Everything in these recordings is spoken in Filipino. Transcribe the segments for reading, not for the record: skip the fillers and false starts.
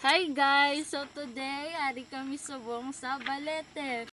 Hi guys! So today, ari kami subong sa Balete.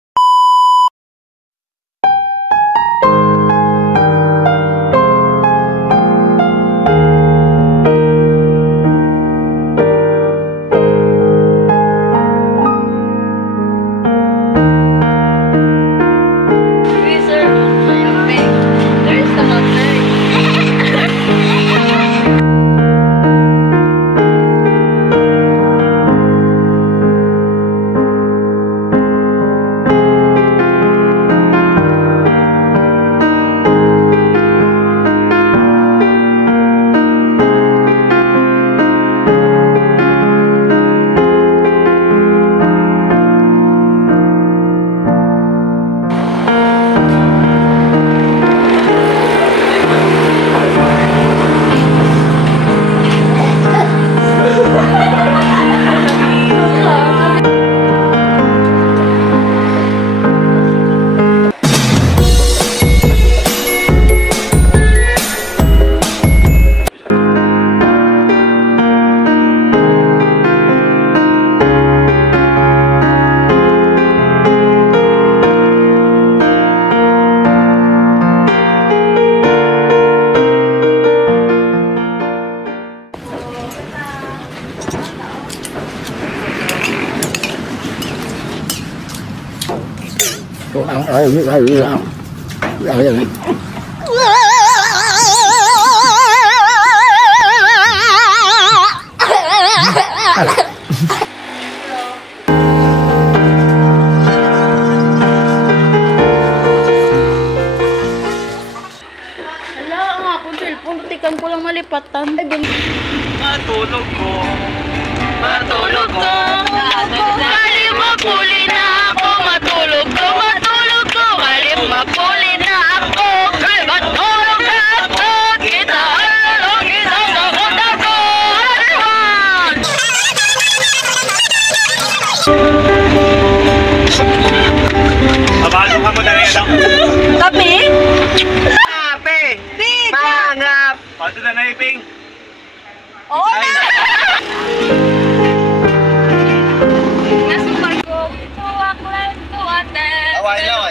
Ko lang malipatan. Matulog ko. Matulog ko. Kali mapuli na ako. Matulog ko. Matulog ko. Kali mapuli na ako. Kali matulog na ako. Kita along kita sa kota ko. Haliman! Abalo ka mo na rin lang. Tapi? Pato na naiping. Oo na! Nasumbar ko. Tuwak lang tuwate. Away na.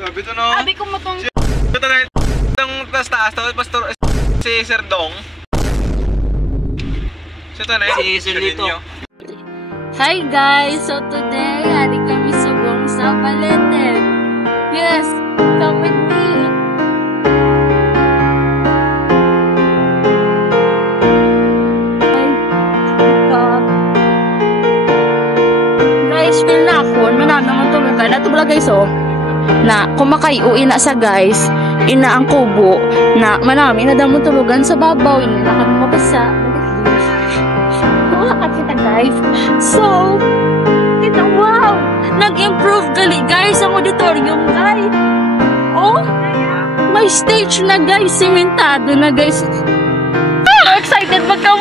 Sabi to no. Sabi ko mo tong... Ito na itong taas-taas. Pastor si Sir Dong. Ito na si Sir dito. Hi guys! So today, ari kami subong sa Balete. Yes! Come with me! Guys, feel na ako. Manami ang tulugan. Ito pala guys oh. Na kumakayuin na sa guys, ina ang kubo na manami na damo tulugan sa babaw, ina na kami mabasa. Wala kita guys. So, kita wow! Nag-improve gali guys ang auditorium guys. Oh, may stage na guys, simentado na guys. Excited ba ka?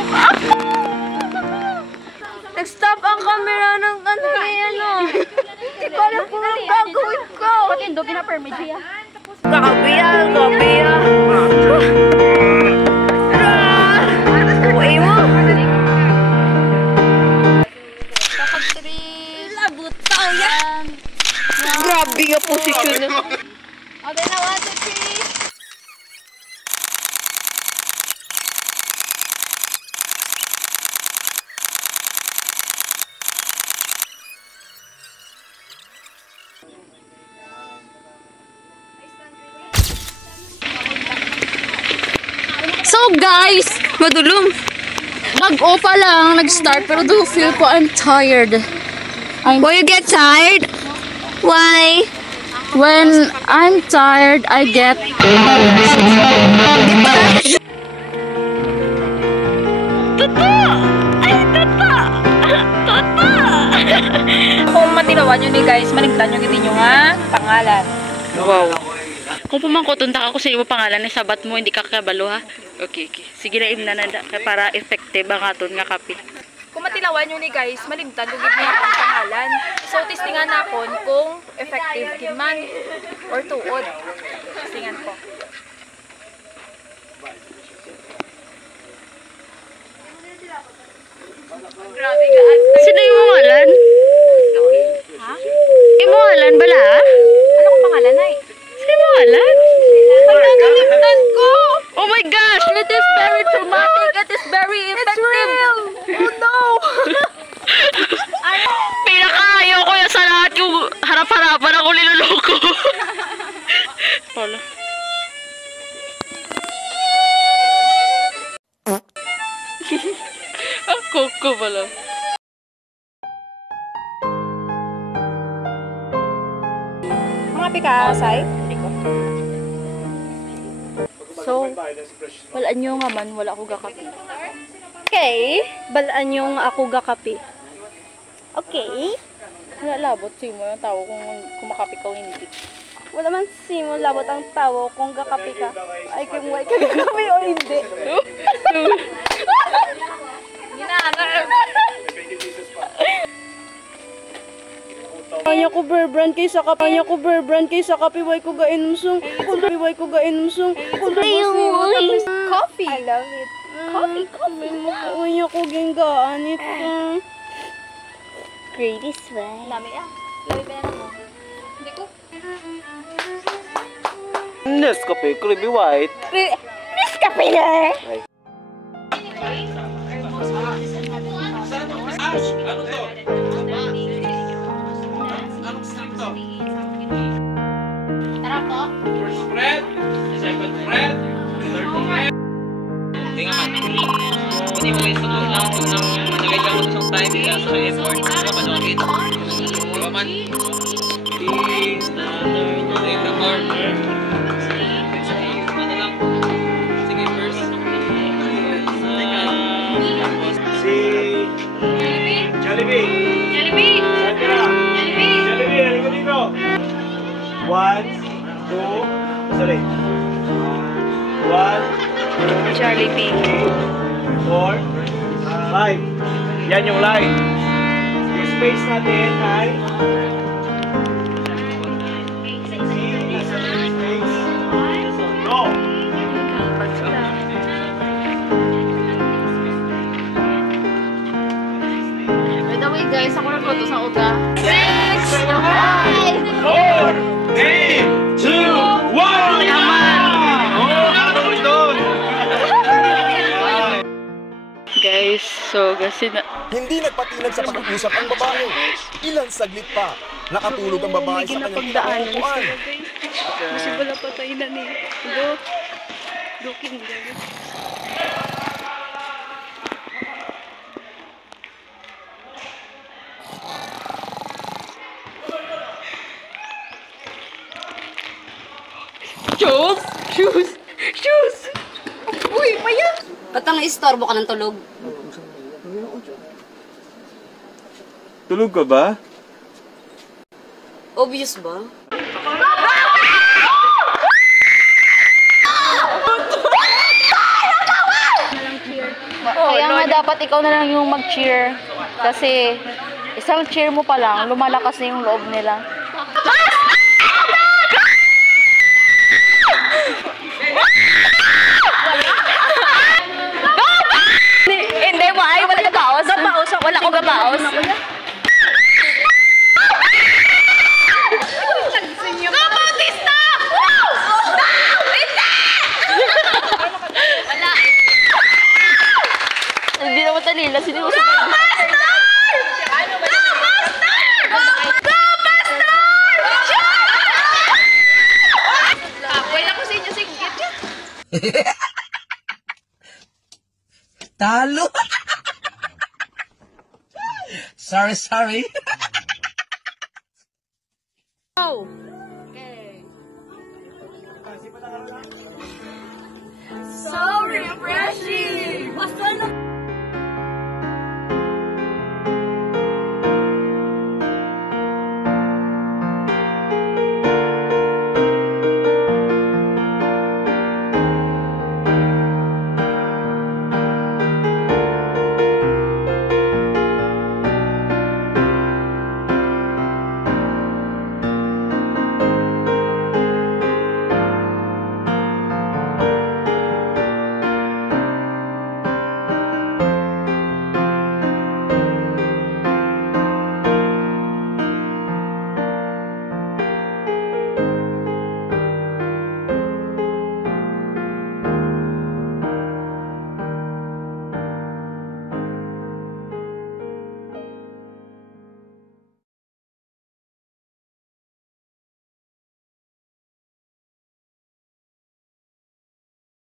Nag-stop ang camera ng ano Hindi ko alam kung anong gagawin ko. Patindo, kina-permit siya. Kakabiya. Uwi mo. Kakatris. Labot tao yan. Grabe nga posisyon. Okay na, 1, 2, 3. So guys, madulong. Mag-o pa lang, nag-start, pero do feel ko I'm tired. Why you get tired? Why? When I'm tired, I get nyo ni guys, maligtan nyo giti nyo nga pangalan. Wow. Kung pumangkotunta ako sa imo pangalan ni sabat mo hindi ka kabalo ha. Okay. Sige na imna na para effective ang aton nga kape. Kung matilawan nyo ni guys, maligtan nyo giti nyo ang pangalan. So, testingan na kon kung effective kiman or tuod. Testingan ko. Sino yung pangalan? Ha? Imo pangalan bala? Ano kong pangalan ay? Sino yung pangalan? Hala, naligtan ko! Oh my gosh! It is very traumatic. It is very effective. It's real! Oh no! Pinakaayaw ko yan sa lahat yung harap-harapan ako niloloko. Wala. Ang koko pala. Mga pika-asay? So, wala nyo nga man, wala ako gakapi. Okay. Balaan yung ako gakapi. Okay. Wala labot, simo yung tao kung kumakapi ka o hindi. Wala man simo labot ang tawo kung gakapi ka. Ay, kung wala ka gakapi o hindi. Kanya ko berbrand kay sa kape, kanya ko berbrand kay sa kape, way ko gainom sung, way ko gainom sung, coffee. I love it. Coffee. Kanya ko genggaan ito. Greatest way. Lami ah. Lami ba yan mo? Hindi ko. Nescafe Creamy White. Nescafe na! Tara po. First spread, second spread, third spread. Tingnan man. Hindi mo gusto kung nagay ka mo sa time sa effort. Diba ba doon? Diba man? Please, take the corner. Ano lang? Sige, first. Si Jollibee. Jollibee, halika dito. 1, 2, sorry. 1, 2, Jollibee. 4, 5. Yan yung line. Yung space natin ay space. Go! By the way guys, ako nagluto sa uga. 4, 3, 2, 1! Guys, so kasi na... Hindi nagpatinag sa pag-uusap ang babae. Ilang saglit pa, nakatulog ang babae sa kanyang upuan. Kasi wala patay na ni... Looking guys. Shoes! Uy, paya! Ba't ang istorbo ka ng tulog? Tulog ka ba? Obvious ba? Kaya nga dapat ikaw na lang yung mag-cheer. Kasi isang cheer mo pa lang, lumalakas na yung loob nila. Hindi mo ay, wala ka baos. Gabaos, wala ko gabaos. Hindi naman talila, sino mo sa Talo! sorry. Oh.